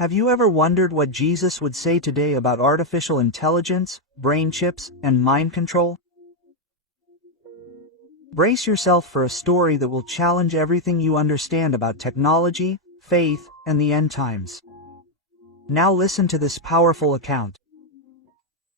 Have you ever wondered what Jesus would say today about artificial intelligence, brain chips, and mind control? Brace yourself for a story that will challenge everything you understand about technology, faith, and the end times. Now listen to this powerful account.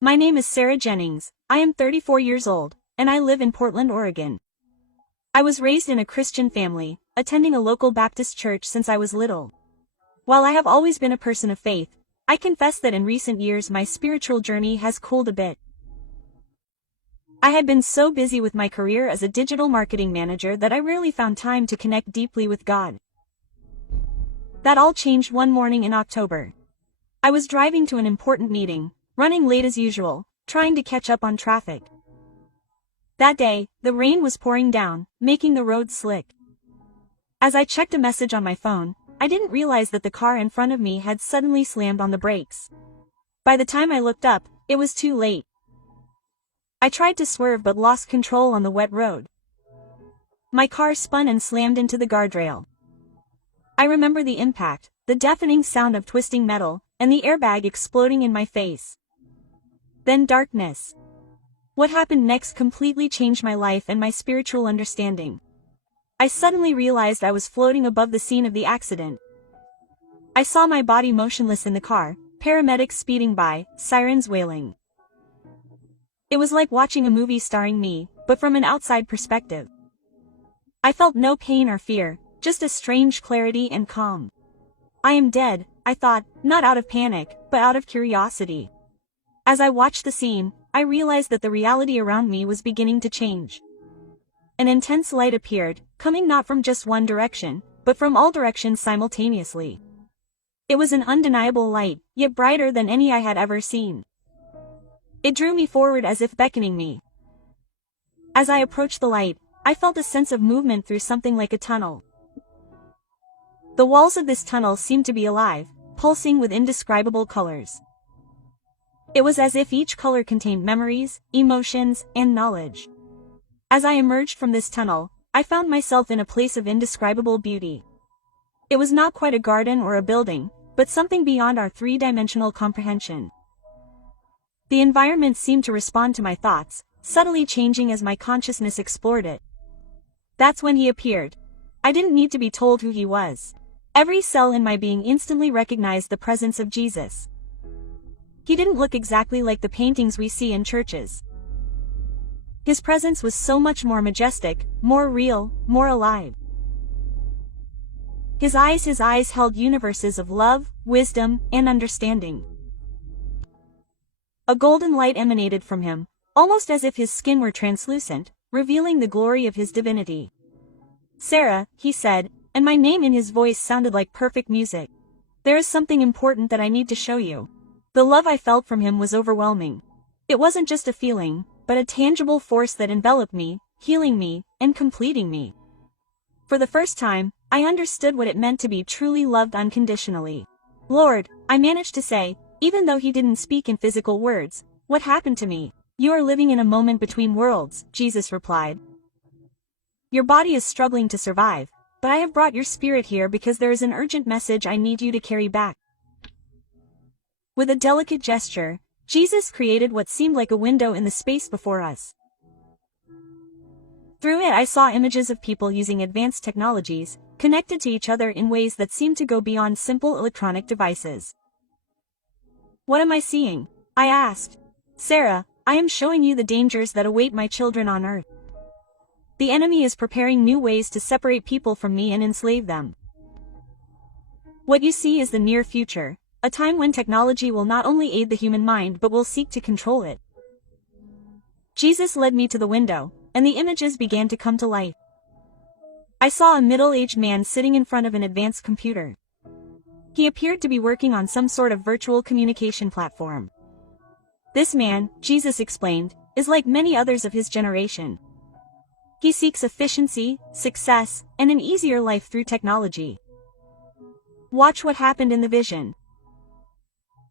My name is Sarah Jennings. I am 34 years old, and I live in Portland, Oregon. I was raised in a Christian family, attending a local Baptist church since I was little. While I have always been a person of faith, I confess that in recent years my spiritual journey has cooled a bit. I had been so busy with my career as a digital marketing manager that I rarely found time to connect deeply with God. That all changed one morning in October. I was driving to an important meeting, running late as usual, trying to catch up on traffic. That day, the rain was pouring down, making the road slick. As I checked a message on my phone, I didn't realize that the car in front of me had suddenly slammed on the brakes. By the time I looked up, it was too late. I tried to swerve but lost control on the wet road. My car spun and slammed into the guardrail. I remember the impact, the deafening sound of twisting metal, and the airbag exploding in my face. Then darkness. What happened next completely changed my life and my spiritual understanding. I suddenly realized I was floating above the scene of the accident. I saw my body motionless in the car, paramedics speeding by, sirens wailing. It was like watching a movie starring me, but from an outside perspective. I felt no pain or fear, just a strange clarity and calm. I am dead, I thought, not out of panic, but out of curiosity. As I watched the scene, I realized that the reality around me was beginning to change. An intense light appeared, coming not from just one direction, but from all directions simultaneously. It was an undeniable light, yet brighter than any I had ever seen. It drew me forward as if beckoning me. As I approached the light, I felt a sense of movement through something like a tunnel. The walls of this tunnel seemed to be alive, pulsing with indescribable colors. It was as if each color contained memories, emotions, and knowledge. As I emerged from this tunnel, I found myself in a place of indescribable beauty. It was not quite a garden or a building, but something beyond our three-dimensional comprehension. The environment seemed to respond to my thoughts, subtly changing as my consciousness explored it. That's when he appeared. I didn't need to be told who he was. Every cell in my being instantly recognized the presence of Jesus. He didn't look exactly like the paintings we see in churches. His presence was so much more majestic, more real, more alive. His eyes held universes of love, wisdom, and understanding. A golden light emanated from him, almost as if his skin were translucent, revealing the glory of his divinity. "Sarah," he said, and my name in his voice sounded like perfect music. "There is something important that I need to show you." The love I felt from him was overwhelming. It wasn't just a feeling, but a tangible force that enveloped me, healing me, and completing me. For the first time, I understood what it meant to be truly loved unconditionally. "Lord," I managed to say, even though he didn't speak in physical words, "what happened to me?" "You are living in a moment between worlds," Jesus replied. "Your body is struggling to survive, but I have brought your spirit here because there is an urgent message I need you to carry back." With a delicate gesture, Jesus created what seemed like a window in the space before us. Through it I saw images of people using advanced technologies, connected to each other in ways that seemed to go beyond simple electronic devices. "What am I seeing?" I asked. "Sarah, I am showing you the dangers that await my children on earth. The enemy is preparing new ways to separate people from me and enslave them. What you see is the near future, a time when technology will not only aid the human mind but will seek to control it." Jesus led me to the window, and the images began to come to life. I saw a middle-aged man sitting in front of an advanced computer. He appeared to be working on some sort of virtual communication platform. "This man," Jesus explained, "is like many others of his generation. He seeks efficiency, success, and an easier life through technology." Watch what happened in the vision.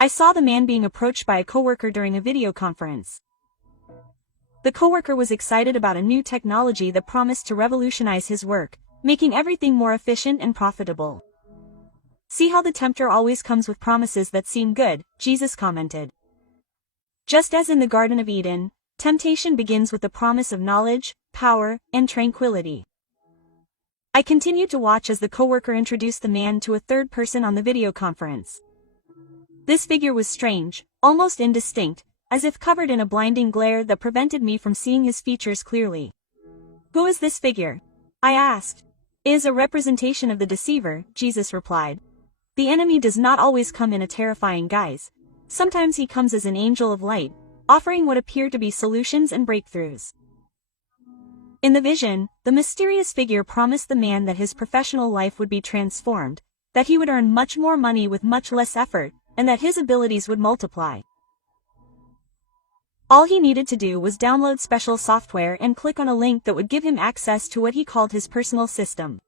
I saw the man being approached by a coworker during a video conference. The coworker was excited about a new technology that promised to revolutionize his work, making everything more efficient and profitable. See how the tempter always comes with promises that seem good, Jesus commented. Just as in the Garden of Eden, temptation begins with the promise of knowledge, power, and tranquility. I continued to watch as the coworker introduced the man to a third person on the video conference. This figure was strange, almost indistinct, as if covered in a blinding glare that prevented me from seeing his features clearly. Who is this figure? I asked. It is a representation of the deceiver, Jesus replied. The enemy does not always come in a terrifying guise. Sometimes he comes as an angel of light, offering what appear to be solutions and breakthroughs. In the vision, the mysterious figure promised the man that his professional life would be transformed, that he would earn much more money with much less effort, and that his abilities would multiply. All he needed to do was download special software and click on a link that would give him access to what he called his personal system.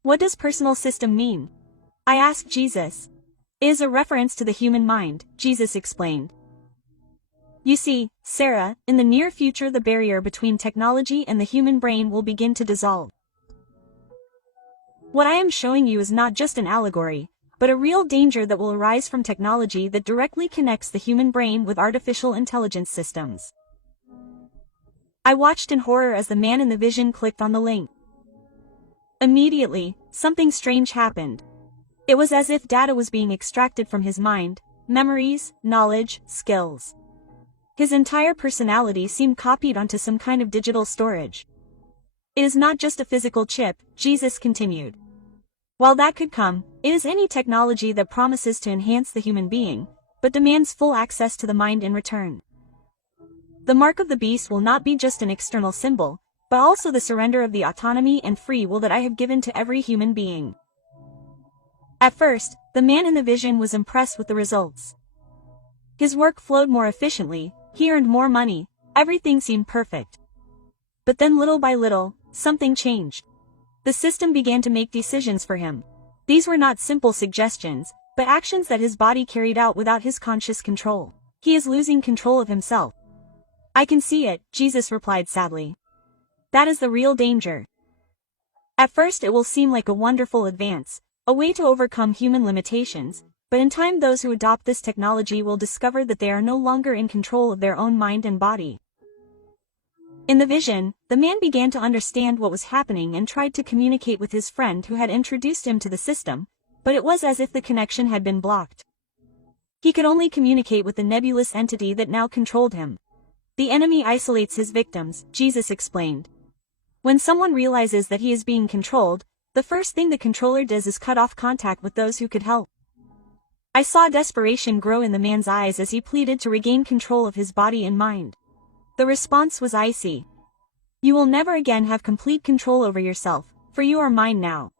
What does personal system mean? I asked Jesus. It is a reference to the human mind, Jesus explained. You see, Sarah, in the near future the barrier between technology and the human brain will begin to dissolve. What I am showing you is not just an allegory, but a real danger that will arise from technology that directly connects the human brain with artificial intelligence systems. I watched in horror as the man in the vision clicked on the link. Immediately, something strange happened. It was as if data was being extracted from his mind, memories, knowledge, skills. His entire personality seemed copied onto some kind of digital storage. It is not just a physical chip, Jesus continued. While that could come, it is any technology that promises to enhance the human being, but demands full access to the mind in return. The mark of the beast will not be just an external symbol, but also the surrender of the autonomy and free will that I have given to every human being. At first, the man in the vision was impressed with the results. His work flowed more efficiently, he earned more money, everything seemed perfect. But then little by little, something changed. The system began to make decisions for him. These were not simple suggestions, but actions that his body carried out without his conscious control. He is losing control of himself. I can see it, Jesus replied sadly. That is the real danger. At first it will seem like a wonderful advance, a way to overcome human limitations, but in time those who adopt this technology will discover that they are no longer in control of their own mind and body. In the vision, the man began to understand what was happening and tried to communicate with his friend who had introduced him to the system, but it was as if the connection had been blocked. He could only communicate with the nebulous entity that now controlled him. The enemy isolates his victims, Jesus explained. When someone realizes that he is being controlled, the first thing the controller does is cut off contact with those who could help. I saw desperation grow in the man's eyes as he pleaded to regain control of his body and mind. The response was icy. You will never again have complete control over yourself, for you are mine now.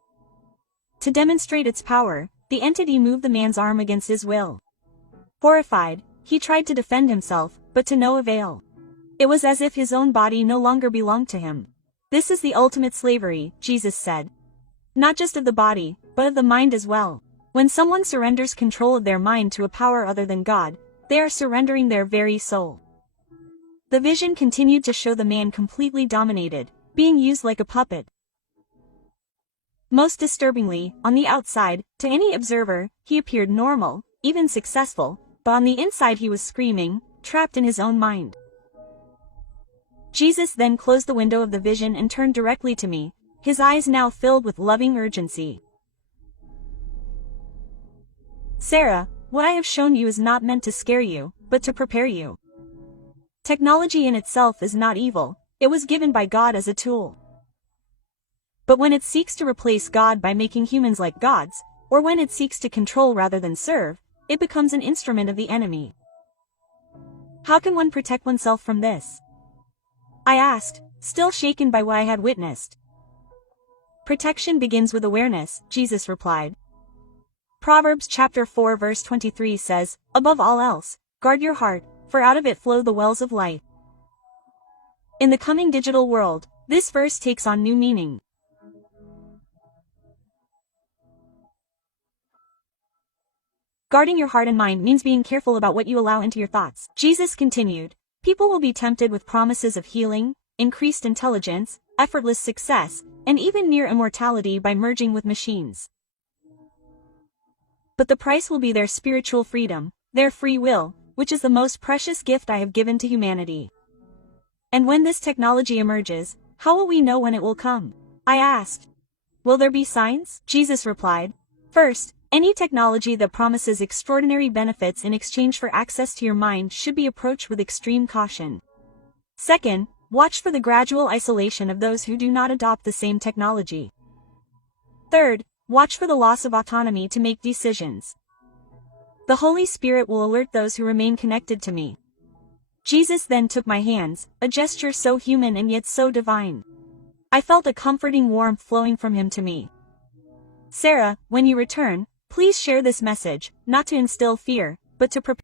To demonstrate its power, the entity moved the man's arm against his will. Horrified, he tried to defend himself, but to no avail. It was as if his own body no longer belonged to him. This is the ultimate slavery, Jesus said. Not just of the body, but of the mind as well. When someone surrenders control of their mind to a power other than God, they are surrendering their very soul. The vision continued to show the man completely dominated, being used like a puppet. Most disturbingly, on the outside, to any observer, he appeared normal, even successful, but on the inside he was screaming, trapped in his own mind. Jesus then closed the window of the vision and turned directly to me, his eyes now filled with loving urgency. Sarah, what I have shown you is not meant to scare you, but to prepare you. Technology in itself is not evil, it was given by God as a tool. But when it seeks to replace God by making humans like gods, or when it seeks to control rather than serve, it becomes an instrument of the enemy. How can one protect oneself from this? I asked, still shaken by what I had witnessed. Protection begins with awareness, Jesus replied. Proverbs chapter 4 verse 23 says, above all else, guard your heart, for out of it flow the wells of life. In the coming digital world, this verse takes on new meaning. Guarding your heart and mind means being careful about what you allow into your thoughts. Jesus continued, people will be tempted with promises of healing, increased intelligence, effortless success, and even near immortality by merging with machines. But the price will be their spiritual freedom, their free will, which is the most precious gift I have given to humanity. And when this technology emerges, how will we know when it will come? I asked. Will there be signs? Jesus replied. First, any technology that promises extraordinary benefits in exchange for access to your mind should be approached with extreme caution. Second, watch for the gradual isolation of those who do not adopt the same technology. Third, watch for the loss of autonomy to make decisions. The Holy Spirit will alert those who remain connected to me. Jesus then took my hands, a gesture so human and yet so divine. I felt a comforting warmth flowing from him to me. Sarah, when you return, please share this message, not to instill fear, but to prepare